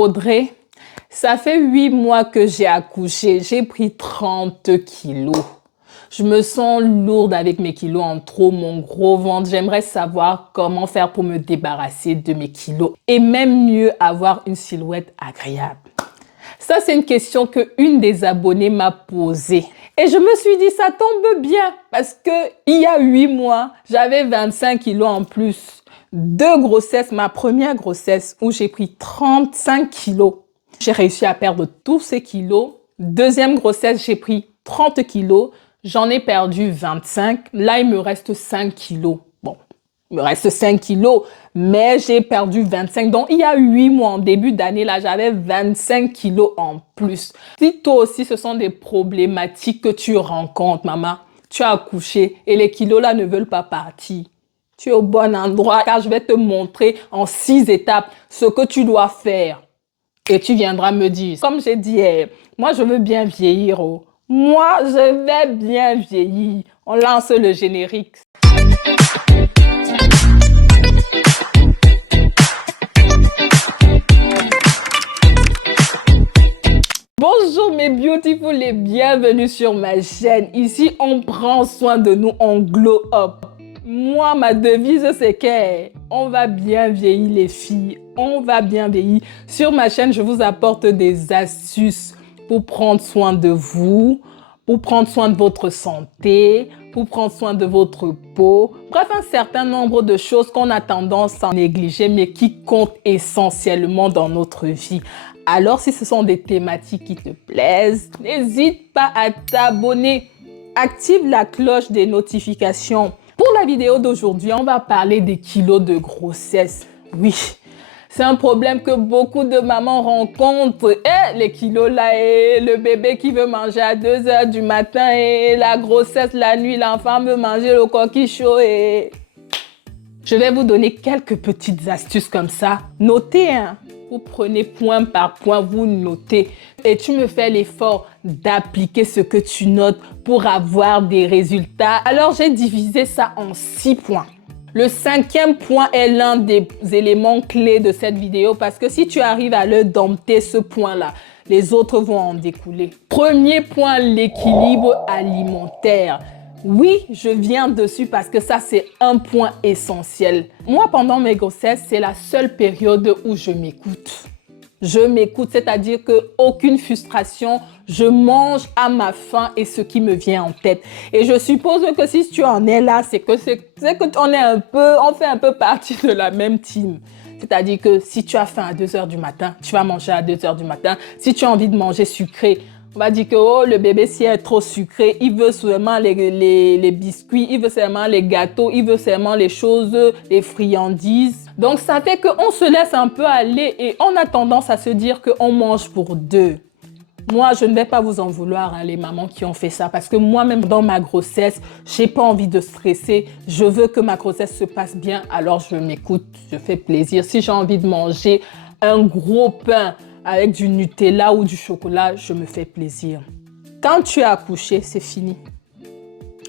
Audrey, ça fait 8 mois que j'ai accouché. J'ai pris 30 kilos. Je me sens lourde avec mes kilos en trop, mon gros ventre. J'aimerais savoir comment faire pour me débarrasser de mes kilos et même mieux avoir une silhouette agréable. Ça, c'est une question qu'une des abonnées m'a posée. Et je me suis dit, ça tombe bien parce qu'il y a 8 mois, j'avais 25 kilos en plus. 2 grossesses, ma première grossesse où j'ai pris 35 kilos. J'ai réussi à perdre tous ces kilos. Deuxième grossesse, j'ai pris 30 kilos. J'en ai perdu 25. Là, il me reste 5 kilos. Bon, il me reste 5 kilos, mais j'ai perdu 25. Donc, il y a 8 mois, en début d'année, là, j'avais 25 kilos en plus. Si toi aussi, ce sont des problématiques que tu rencontres, maman, tu as accouché et les kilos là ne veulent pas partir. Tu es au bon endroit car je vais te montrer en 6 étapes ce que tu dois faire. Et tu viendras me dire, comme j'ai dit, moi je veux bien vieillir. Oh. Moi je vais bien vieillir. On lance le générique. Bonjour mes beautiful et bienvenue sur ma chaîne. Ici on prend soin de nous, on glow up. Moi, ma devise, c'est qu'on va bien vieillir les filles, on va bien vieillir. Sur ma chaîne, je vous apporte des astuces pour prendre soin de vous, pour prendre soin de votre santé, pour prendre soin de votre peau. Bref, un certain nombre de choses qu'on a tendance à négliger, mais qui comptent essentiellement dans notre vie. Alors, si ce sont des thématiques qui te plaisent, n'hésite pas à t'abonner. Active la cloche des notifications. Pour la vidéo d'aujourd'hui, on va parler des kilos de grossesse. Oui, c'est un problème que beaucoup de mamans rencontrent. Les kilos là, et le bébé qui veut manger à 2 heures du matin, et la grossesse la nuit, l'enfant veut manger le coquille chaud. Et je vais vous donner quelques petites astuces comme ça. Notez, hein. Vous prenez point par point, vous notez. Et tu me fais l'effort d'appliquer ce que tu notes pour avoir des résultats. Alors, j'ai divisé ça en 6 points. Le 5e point est l'un des éléments clés de cette vidéo parce que si tu arrives à le dompter, ce point-là, les autres vont en découler. Premier point, l'équilibre alimentaire. Oui, je viens dessus parce que ça, c'est un point essentiel. Moi, pendant mes grossesses, c'est la seule période où je m'écoute. Je m'écoute, c'est-à-dire qu'aucune frustration, je mange à ma faim et ce qui me vient en tête. Et je suppose que si tu en es là, c'est que on fait un peu partie de la même team. C'est-à-dire que si tu as faim à 2 heures du matin, tu vas manger à 2 heures du matin. Si tu as envie de manger sucré, on va dire que oh, le bébé, s'il est trop sucré, il veut seulement les biscuits, il veut seulement les gâteaux, il veut seulement les choses, les friandises. Donc, ça fait qu'on se laisse un peu aller et on a tendance à se dire qu'on mange pour 2. Moi, je ne vais pas vous en vouloir, hein, les mamans qui ont fait ça, parce que moi-même, dans ma grossesse, j'ai pas envie de stresser. Je veux que ma grossesse se passe bien, alors je m'écoute, je fais plaisir. Si j'ai envie de manger un gros pain avec du Nutella ou du chocolat, je me fais plaisir. Quand tu as accouché, c'est fini.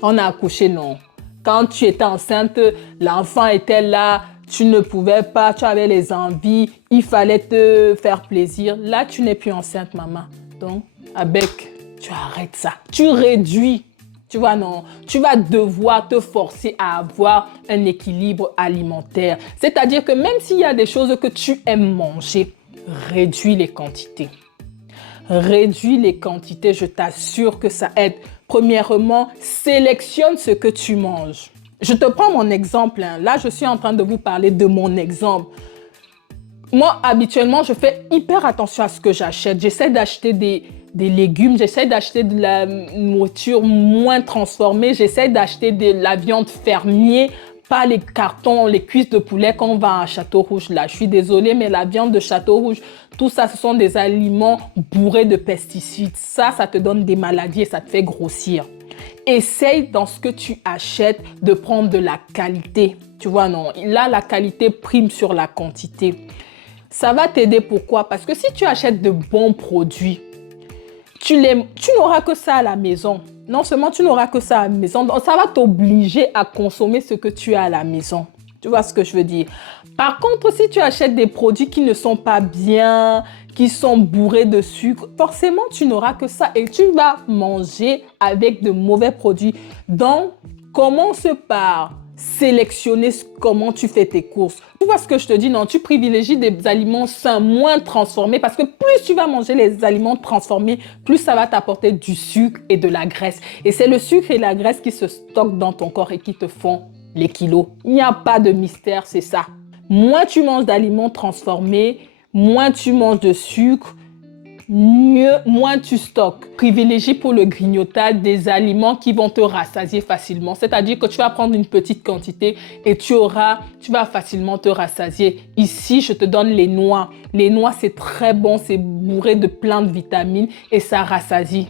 On a accouché, non. Quand tu étais enceinte, l'enfant était là, tu ne pouvais pas, tu avais les envies, il fallait te faire plaisir. Là, tu n'es plus enceinte, maman. Donc, avec, tu arrêtes ça. Tu réduis. Tu vois, non, tu vas devoir te forcer à avoir un équilibre alimentaire. C'est-à-dire que même s'il y a des choses que tu aimes manger, réduis les quantités. Réduis les quantités, je t'assure que ça aide. Premièrement, sélectionne ce que tu manges. Je te prends mon exemple. Hein. Là, je suis en train de vous parler de mon exemple. Moi, habituellement, je fais hyper attention à ce que j'achète. J'essaie d'acheter des légumes, j'essaie d'acheter de la nourriture moins transformée, j'essaie d'acheter de la viande fermier, pas les cartons, les cuisses de poulet qu'on vend à Château-Rouge. Là, je suis désolée, mais la viande de Château-Rouge, tout ça, ce sont des aliments bourrés de pesticides. Ça te donne des maladies et ça te fait grossir. Essaye dans ce que tu achètes de prendre de la qualité. Tu vois, non, là, la qualité prime sur la quantité. Ça va t'aider, pourquoi? Parce que si tu achètes de bons produits, tu n'auras que ça à la maison. Non seulement tu n'auras que ça à la maison, donc ça va t'obliger à consommer ce que tu as à la maison. Tu vois ce que je veux dire? Par contre, si tu achètes des produits qui ne sont pas bien, qui sont bourrés de sucre, forcément, tu n'auras que ça et tu vas manger avec de mauvais produits. Donc, commence par sélectionner comment tu fais tes courses. Tu vois ce que je te dis? Non, tu privilégies des aliments sains, moins transformés, parce que plus tu vas manger les aliments transformés, plus ça va t'apporter du sucre et de la graisse. Et c'est le sucre et la graisse qui se stockent dans ton corps et qui te font les kilos. Il n'y a pas de mystère, c'est ça. Moins tu manges d'aliments transformés, moins tu manges de sucre, moins tu stockes. Privilégie pour le grignotage des aliments qui vont te rassasier facilement. C'est-à-dire que tu vas prendre une petite quantité et tu vas facilement te rassasier. Ici, je te donne les noix. Les noix, c'est très bon, c'est bourré de plein de vitamines et ça rassasie.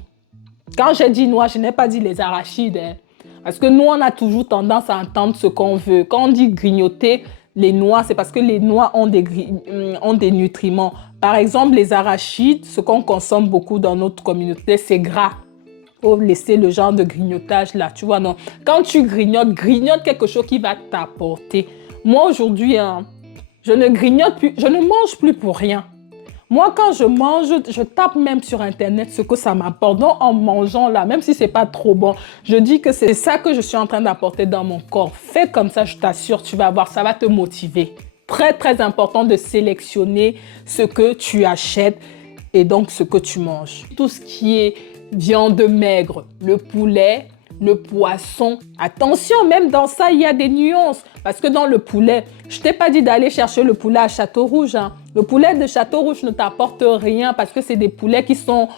Quand j'ai dit noix, je n'ai pas dit les arachides, hein. Parce que nous, on a toujours tendance à entendre ce qu'on veut. Quand on dit grignoter les noix, c'est parce que les noix ont des nutriments. Par exemple, les arachides, ce qu'on consomme beaucoup dans notre communauté, c'est gras. Il faut laisser le genre de grignotage là, tu vois, non. Quand tu grignotes quelque chose qui va t'apporter. Moi, aujourd'hui, hein, je ne grignote plus, je ne mange plus pour rien. Moi, quand je mange, je tape même sur Internet ce que ça m'apporte. Donc, en mangeant là, même si c'est pas trop bon, je dis que c'est ça que je suis en train d'apporter dans mon corps. Fais comme ça, je t'assure, tu vas voir, ça va te motiver. Très, très important de sélectionner ce que tu achètes et donc ce que tu manges. Tout ce qui est viande maigre, le poulet, le poisson. Attention, même dans ça, il y a des nuances. Parce que dans le poulet, je ne t'ai pas dit d'aller chercher le poulet à Château-Rouge, hein. Le poulet de Château-Rouge ne t'apporte rien parce que c'est des poulets qui sont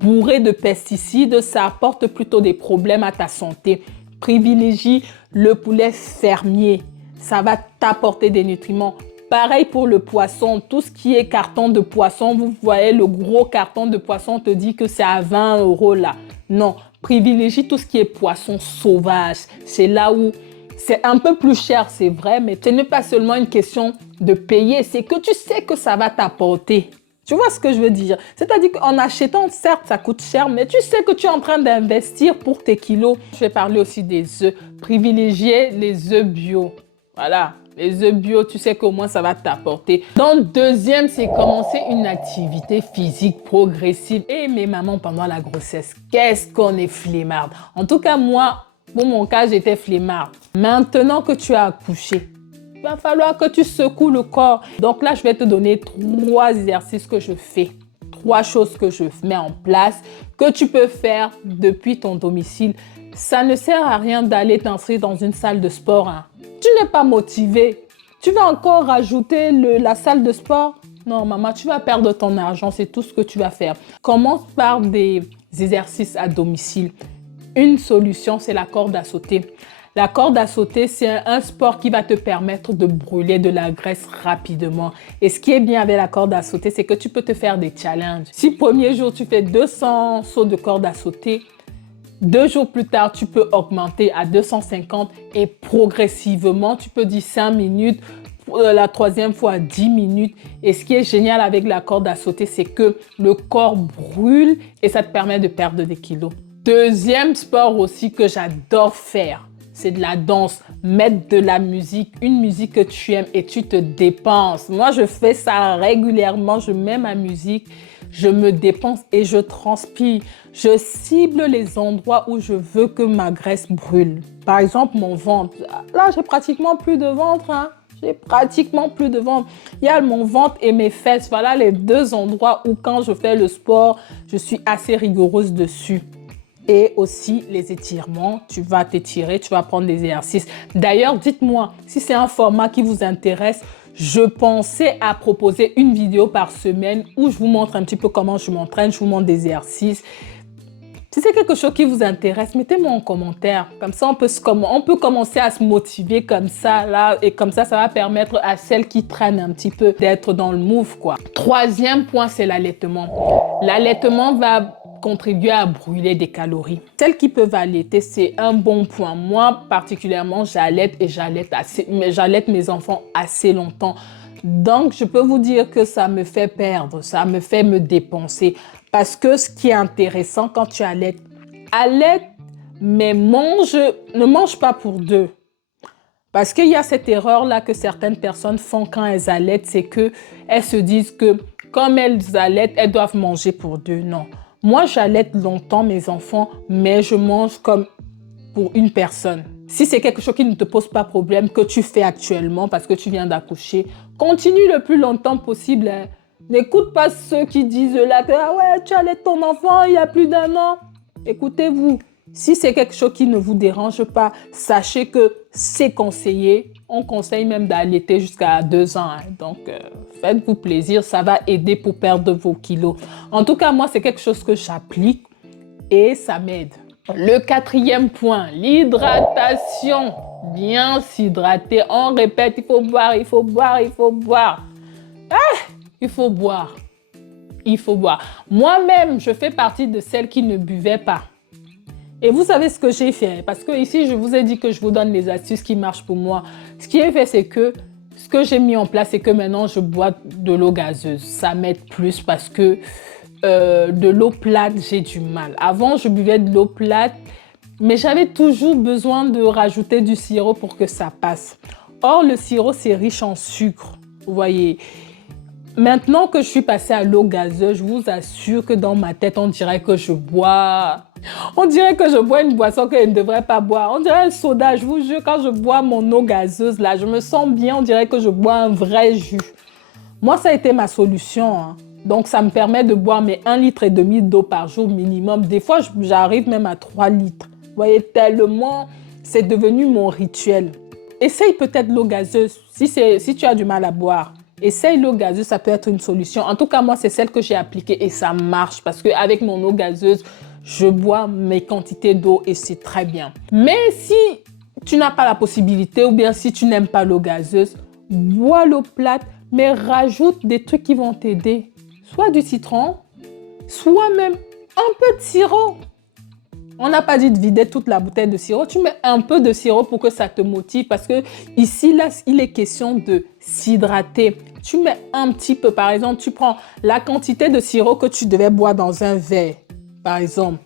bourrés de pesticides. Ça apporte plutôt des problèmes à ta santé. Privilégie le poulet fermier. Ça va t'apporter des nutriments. Pareil pour le poisson, tout ce qui est carton de poisson, vous voyez le gros carton de poisson, on te dit que c'est à 20 € là. Non, privilégie tout ce qui est poisson sauvage. C'est là où c'est un peu plus cher, c'est vrai, mais ce n'est pas seulement une question de payer, c'est que tu sais que ça va t'apporter. Tu vois ce que je veux dire? C'est-à-dire qu'en achetant, certes, ça coûte cher, mais tu sais que tu es en train d'investir pour tes kilos. Je vais parler aussi des œufs. Privilégier les œufs bio. Voilà. Les œufs bio, tu sais qu'au moins ça va t'apporter. Donc, deuxième, c'est commencer une activité physique progressive. Et mes mamans, pendant la grossesse, qu'est-ce qu'on est flemmarde. En tout cas, moi, pour mon cas, j'étais flemmarde. Maintenant que tu as accouché, il va falloir que tu secoues le corps. Donc là, je vais te donner 3 exercices que je fais. 3 choses que je mets en place, que tu peux faire depuis ton domicile. Ça ne sert à rien d'aller t'inscrire dans une salle de sport, hein. Tu n'es pas motivé. Tu vas encore rajouter la salle de sport? Non, maman, tu vas perdre ton argent. C'est tout ce que tu vas faire. Commence par des exercices à domicile. Une solution, c'est la corde à sauter. La corde à sauter, c'est un sport qui va te permettre de brûler de la graisse rapidement. Et ce qui est bien avec la corde à sauter, c'est que tu peux te faire des challenges. Si premier jour, tu fais 200 sauts de corde à sauter, 2 jours plus tard, tu peux augmenter à 250 et progressivement, tu peux dire 5 minutes, la troisième fois 10 minutes. Et ce qui est génial avec la corde à sauter, c'est que le corps brûle et ça te permet de perdre des kilos. Deuxième sport aussi que j'adore faire, c'est de la danse. Mettre de la musique, une musique que tu aimes et tu te dépenses. Moi, je fais ça régulièrement, je mets ma musique. Je me dépense et je transpire. Je cible les endroits où je veux que ma graisse brûle. Par exemple, mon ventre. Là, j'ai pratiquement plus de ventre, hein. J'ai pratiquement plus de ventre. Il y a mon ventre et mes fesses. Voilà les 2 endroits où quand je fais le sport, je suis assez rigoureuse dessus. Et aussi les étirements. Tu vas t'étirer, tu vas prendre des exercices. D'ailleurs, dites-moi si c'est un format qui vous intéresse. Je pensais à proposer une vidéo par semaine où je vous montre un petit peu comment je m'entraîne, je vous montre des exercices. Si c'est quelque chose qui vous intéresse, mettez-moi en commentaire. Comme ça, on peut commencer à se motiver comme ça, là. Et comme ça va permettre à celles qui traînent un petit peu d'être dans le move, quoi. Troisième point, c'est l'allaitement. L'allaitement va contribuer à brûler des calories. Celles qui peuvent allaiter, c'est un bon point. Moi, particulièrement, j'allaite et j'allaite mes enfants assez longtemps. Donc, je peux vous dire que ça me fait perdre, ça me fait me dépenser. Parce que ce qui est intéressant quand tu allaites, mais ne mange pas pour 2. Parce qu'il y a cette erreur-là que certaines personnes font quand elles allaitent, c'est qu'elles se disent que comme elles allaitent, elles doivent manger pour deux. Non. Moi, j'allaite longtemps mes enfants, mais je mange comme pour une personne. Si c'est quelque chose qui ne te pose pas problème, que tu fais actuellement parce que tu viens d'accoucher, continue le plus longtemps possible. Hein. N'écoute pas ceux qui disent là que ah ouais, tu allaites ton enfant il y a plus d'1 an. Écoutez-vous. Si c'est quelque chose qui ne vous dérange pas, sachez que c'est conseillé. On conseille même d'allaiter jusqu'à 2 ans. Hein. Donc, faites-vous plaisir. Ça va aider pour perdre vos kilos. En tout cas, moi, c'est quelque chose que j'applique et ça m'aide. Le 4e point, l'hydratation. Bien s'hydrater. On répète, il faut boire, il faut boire, il faut boire. Il faut boire. Il faut boire. Moi-même, je fais partie de celles qui ne buvaient pas. Et vous savez ce que j'ai fait? Parce que ici, je vous ai dit que je vous donne les astuces qui marchent pour moi. Ce qui est fait, c'est que ce que j'ai mis en place, c'est que maintenant, je bois de l'eau gazeuse. Ça m'aide plus parce que de l'eau plate, j'ai du mal. Avant, je buvais de l'eau plate, mais j'avais toujours besoin de rajouter du sirop pour que ça passe. Or, le sirop, c'est riche en sucre. Vous voyez. Maintenant que je suis passée à l'eau gazeuse, je vous assure que dans ma tête, on dirait que je bois... On dirait que je bois une boisson que je ne devrais pas boire. On dirait un soda. Je vous jure, quand je bois mon eau gazeuse, là, je me sens bien. On dirait que je bois un vrai jus. Moi, ça a été ma solution. Hein. Donc, ça me permet de boire mes 1,5 litre d'eau par jour minimum. Des fois, j'arrive même à 3 litres. Vous voyez, tellement, c'est devenu mon rituel. Essaye peut-être l'eau gazeuse si tu as du mal à boire. Essaye l'eau gazeuse, ça peut être une solution. En tout cas, moi, c'est celle que j'ai appliquée et ça marche parce qu'avec mon eau gazeuse, je bois mes quantités d'eau et c'est très bien. Mais si tu n'as pas la possibilité ou bien si tu n'aimes pas l'eau gazeuse, bois l'eau plate, mais rajoute des trucs qui vont t'aider. Soit du citron, soit même un peu de sirop. On n'a pas dit de vider toute la bouteille de sirop. Tu mets un peu de sirop pour que ça te motive parce que ici, là, il est question de s'hydrater. Tu mets un petit peu. Par exemple, tu prends la quantité de sirop que tu devais boire dans un verre. Par exemple,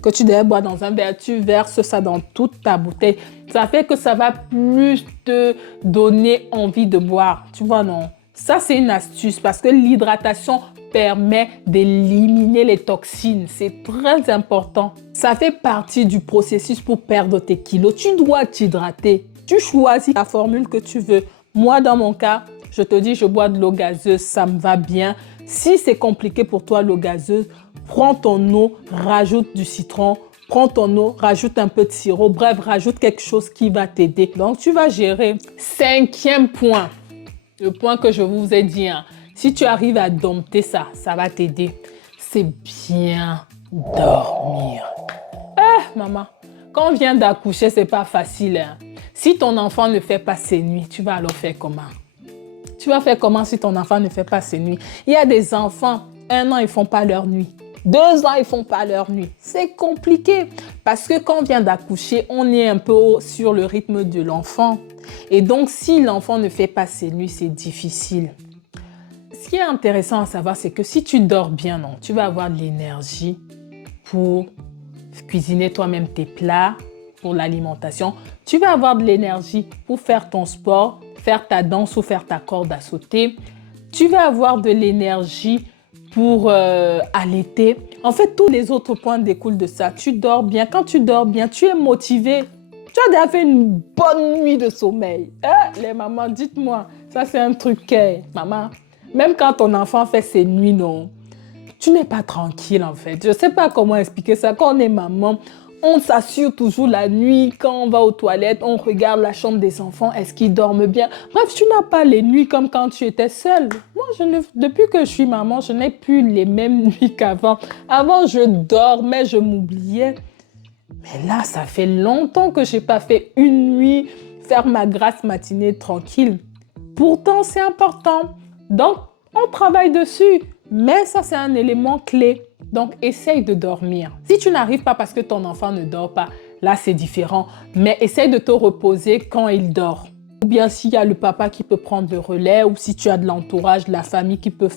que tu devais boire dans un verre, tu verses ça dans toute ta bouteille. Ça fait que ça va plus te donner envie de boire. Tu vois, non? Ça, c'est une astuce parce que l'hydratation permet d'éliminer les toxines. C'est très important. Ça fait partie du processus pour perdre tes kilos. Tu dois t'hydrater. Tu choisis la formule que tu veux. Moi, dans mon cas, je te dis, je bois de l'eau gazeuse, ça me va bien. Si c'est compliqué pour toi, l'eau gazeuse, prends ton eau, rajoute du citron, prends ton eau, rajoute un peu de sirop. Bref, rajoute quelque chose qui va t'aider. Donc, tu vas gérer. 5e point, le point que je vous ai dit. Hein. Si tu arrives à dompter ça, ça va t'aider. C'est bien dormir. Maman, quand on vient d'accoucher, c'est pas facile. Hein. Si ton enfant ne fait pas ses nuits, tu vas alors faire comment? Tu vas faire comment si ton enfant ne fait pas ses nuits? Il y a des enfants, 1 an, ils font pas leur nuit. 2 ans, ils font pas leur nuit. C'est compliqué parce que quand on vient d'accoucher, on est un peu sur le rythme de l'enfant. Et donc, si l'enfant ne fait pas ses nuits, c'est difficile. Ce qui est intéressant à savoir, c'est que si tu dors bien, non, tu vas avoir de l'énergie pour cuisiner toi-même tes plats, pour l'alimentation. Tu vas avoir de l'énergie pour faire ton sport, faire ta danse ou faire ta corde à sauter. Tu vas avoir de l'énergie pour allaiter. En fait, tous les autres points découlent de ça. Tu dors bien. Quand tu dors bien, tu es motivé. Tu as déjà fait une bonne nuit de sommeil. Les mamans, dites-moi, ça c'est un truc, maman. Même quand ton enfant fait ses nuits, non, tu n'es pas tranquille en fait. Je ne sais pas comment expliquer ça. Quand on est maman, on s'assure toujours la nuit, quand on va aux toilettes, on regarde la chambre des enfants, est-ce qu'ils dorment bien? Bref, tu n'as pas les nuits comme quand tu étais seule. Moi, depuis que je suis maman, je n'ai plus les mêmes nuits qu'avant. Avant, je dormais, je m'oubliais. Mais là, ça fait longtemps que je n'ai pas fait une nuit, faire ma grasse matinée tranquille. Pourtant, c'est important. Donc, on travaille dessus. Mais ça, c'est un élément clé. Donc, essaye de dormir. Si tu n'arrives pas parce que ton enfant ne dort pas, là, c'est différent. Mais essaye de te reposer quand il dort. Ou bien s'il y a le papa qui peut prendre le relais ou si tu as de l'entourage, de la famille qui peut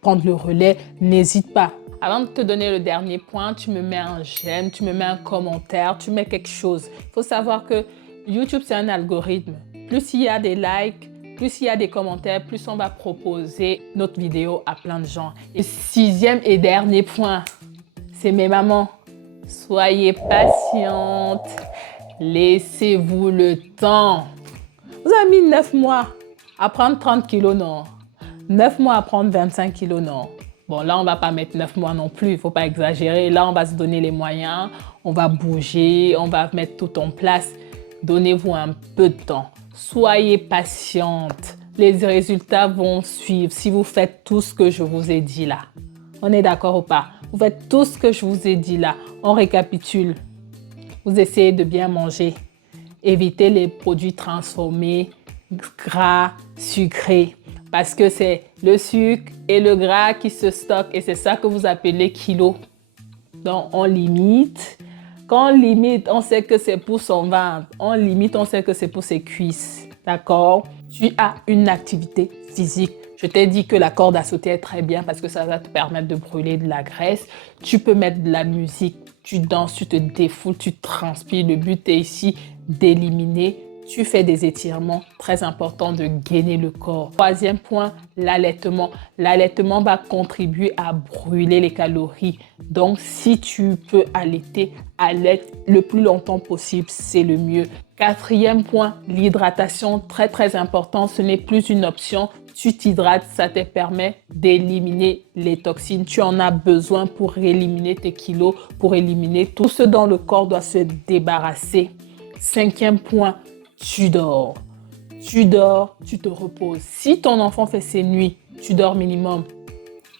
prendre le relais, n'hésite pas. Avant de te donner le dernier point, tu me mets un j'aime, tu me mets un commentaire, tu mets quelque chose. Il faut savoir que YouTube, c'est un algorithme. Plus il y a des likes, plus il y a des commentaires, plus on va proposer notre vidéo à plein de gens. Et 6e et dernier point, c'est mes mamans. Soyez patientes. Laissez-vous le temps. Vous avez mis 9 mois à prendre 30 kilos, non? 9 mois à prendre 25 kilos, non? Bon, là, on ne va pas mettre 9 mois non plus, il ne faut pas exagérer. Là, on va se donner les moyens, on va bouger, on va mettre tout en place. Donnez-vous un peu de temps. Soyez patiente. Les résultats vont suivre si vous faites tout ce que je vous ai dit là. On est d'accord ou pas? Vous faites tout ce que je vous ai dit là. On récapitule. Vous essayez de bien manger. Évitez les produits transformés, gras, sucrés. Parce que c'est le sucre et le gras qui se stockent et c'est ça que vous appelez kilos. Donc, on limite. Quand on limite, on sait que c'est pour son ventre. On limite, on sait que c'est pour ses cuisses. D'accord? Tu as une activité physique. Je t'ai dit que la corde à sauter est très bien parce que ça va te permettre de brûler de la graisse. Tu peux mettre de la musique. Tu danses, tu te défoules, tu transpires. Le but est ici d'éliminer. Tu fais des étirements, très important de gainer le corps. 3e point, l'allaitement. L'allaitement va contribuer à brûler les calories. Donc, si tu peux allaiter, allaite le plus longtemps possible, c'est le mieux. 4e point, l'hydratation, très très important. Ce n'est plus une option. Tu t'hydrates, ça te permet d'éliminer les toxines. Tu en as besoin pour éliminer tes kilos, pour éliminer tout ce dont le corps doit se débarrasser. 5e point, tu dors. Tu dors, tu te reposes. Si ton enfant fait ses nuits, tu dors minimum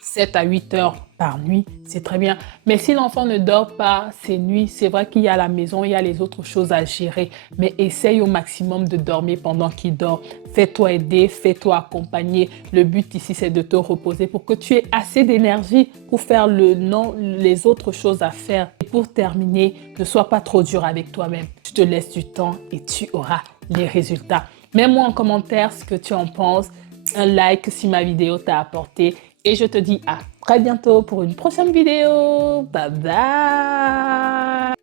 7 à 8 heures par nuit, c'est très bien. Mais si l'enfant ne dort pas ses nuits, c'est vrai qu'il y a la maison, il y a les autres choses à gérer. Mais essaye au maximum de dormir pendant qu'il dort. Fais-toi aider, fais-toi accompagner. Le but ici, c'est de te reposer pour que tu aies assez d'énergie pour faire les autres choses à faire. Et pour terminer, ne sois pas trop dur avec toi-même. Tu te laisses du temps et tu auras les résultats. Mets-moi en commentaire ce que tu en penses. Un like si ma vidéo t'a apporté. Et je te dis à très bientôt pour une prochaine vidéo. Bye bye!